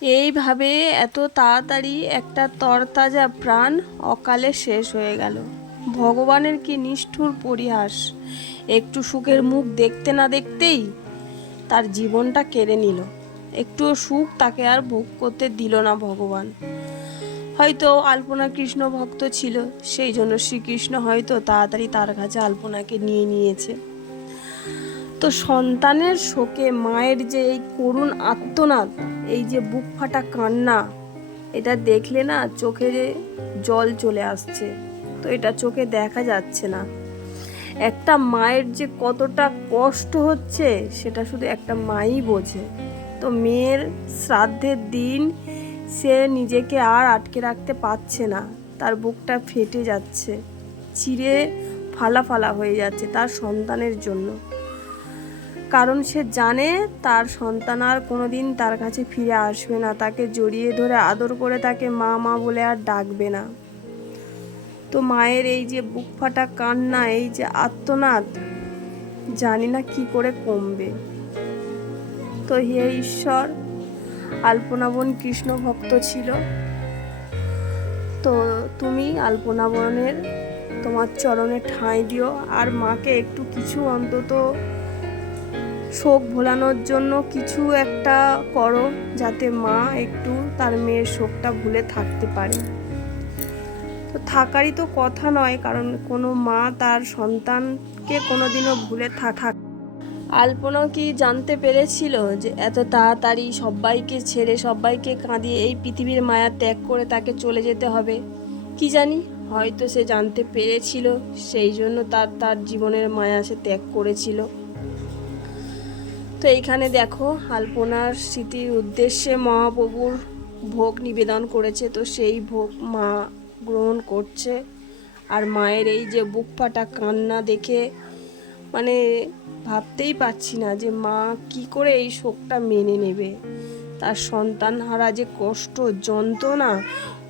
এইভাবে এত তাড়াতাড়ি একটা তরতাজা প্রাণ অকালে শেষ হয়ে গেল। ভগবানের কি নিষ্ঠুর পরিহাস। একটু সুখের মুখ দেখতে না দেখতেই তার জীবনটা কেড়ে নিল। একটুও সুখ তাকে আর ভোগ করতে দিল না ভগবান। হয়তো আলপনা কৃষ্ণ ভক্ত ছিল, সেই জন্য শ্রীকৃষ্ণ হয়তো তাড়াতাড়ি তার কাছে আলপনাকে নিয়ে নিয়েছে। তো সন্তানের শোকে মায়ের যে এই করুণ আত্মনাদ, এই যে বুক ফাটা কান্না, এটা দেখলে না চোখে জল চলে আসছে। তো এটা চোখে দেখা যাচ্ছে না। একটা মায়ের যে কতটা কষ্ট হচ্ছে, সেটা শুধু একটা মাই বোঝে। তো মেয়ের শ্রাদ্ধের দিন সে নিজেকে আর আটকে রাখতে পারছে না। তার বুকটা ফেটে যাচ্ছে চিরে ফালা ফালা হয়ে যাচ্ছে তার সন্তানের জন্য। কারণ সে জানে তার সন্তান আর কোনোদিন তার কাছে ফিরে আসবে না। তাকে জড়িয়ে ধরে আদর করে তাকে মা মা বলে আর ডাকবে না। তো মায়ের এই যে বুক ফাটা কান্না, এই যে আত্মনাদ, জানি না কি করে কমবে। তো হে ঈশ্বর আলপনা বোন কৃষ্ণ ভক্ত ছিল। তো তুমি আলপনা বোনের তোমার চরণে ঠাঁই দিও। আর মাকে একটু কিছু অন্তত শোক ভোলানোর জন্য কিছু একটা করো যাতে মা একটু তার মেয়ের শোকটা ভুলে থাকতে পারে। তো থাকারই তো কথা নয়, কারণ কোনো মা তার সন্তানকে কোনোদিনও ভুলে থাক আলপনা কি জানতে পেরেছিল যে এত তাড়াতাড়ি সবাইকে ছেড়ে সবাইকে কাঁদিয়ে এই পৃথিবীর মায়া ত্যাগ করে তাকে চলে যেতে হবে? কি জানি? হয়তো সে জানতে পেরেছিল, সেই জন্য তার তার জীবনের মায়া সে ত্যাগ করেছিল। তো এইখানে দেখো, আলপনার স্মৃতির উদ্দেশ্যে মহাপ্রভুর ভোগ নিবেদন করেছে। তো সেই ভোগ মা গ্রহণ করছে। আর মায়ের এই যে বুক ফাটা কান্না দেখে মানে ভাবতেই পারছি না যে মা কি করে এই শোকটা মেনে নেবে। তার সন্তান হারা যে কষ্ট যন্ত্রণা,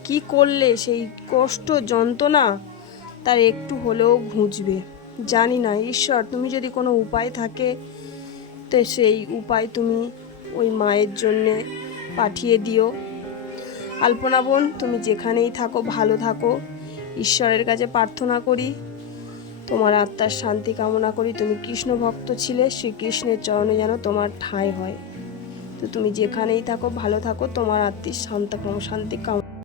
কি করলে সেই কষ্ট যন্ত্রণা তার একটু হলেও ঘুঁচবে? জানি না। ঈশ্বর, তুমি যদি কোনো উপায় থাকে তো সেই উপায় তুমি ওই মায়ের জন্যে পাঠিয়ে দিও। আলপনা বোন, তুমি যেখানেই থাকো, ভালো থাকো। ঈশ্বরের কাছে প্রার্থনা করি, তোমার আত্মার শান্তি কামনা করি। তুমি কৃষ্ণ ভক্ত ছিলে, শ্রীকৃষ্ণের চরণে যেন তোমার ঠাঁই হয়। তো তুমি যেখানেই থাকো, ভালো থাকো, তোমার আত্মির শান্ত শান্তি কাম